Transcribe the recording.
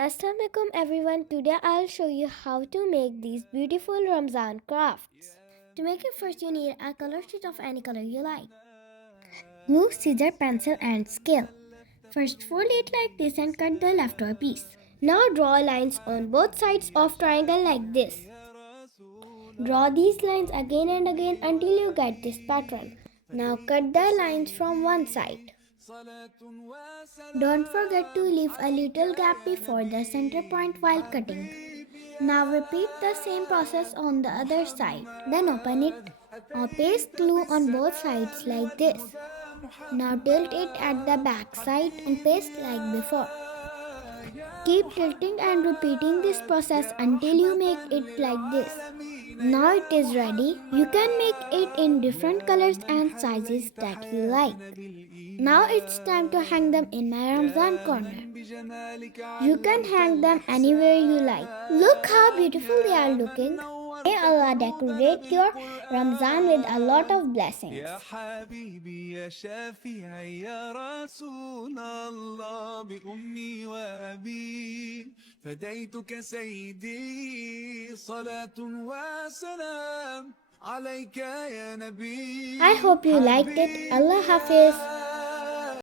Assalamualaikum everyone. Today I'll show you how to make these beautiful Ramzan crafts. To make it first you need a color sheet of any color you like. Glue, scissor, pencil and scale. First fold it like this and cut the leftover piece. Now draw lines on both sides of triangle like this. Draw these lines again and again until you get this pattern. Now cut the lines from one side. Don't forget to leave a little gap before the center point while cutting. Now repeat the same process on the other side. Then open it or paste glue on both sides like this. Now tilt it at the back side and paste like before. Keep tilting and repeating this process until you make it like this. Now it is ready. You can make it in different colors and sizes that you like. Now it's time to hang them in my Ramzan corner. You can hang them anywhere you like. Look how beautiful they are looking. May Allah decorate your Ramzan with a lot of blessings. يا حبيبي يا شفيعي يا رسول الله بأمي وأبي فديتك سيدي صلاة وسلام عليك يا نبي I hope you liked it. Allah Hafiz.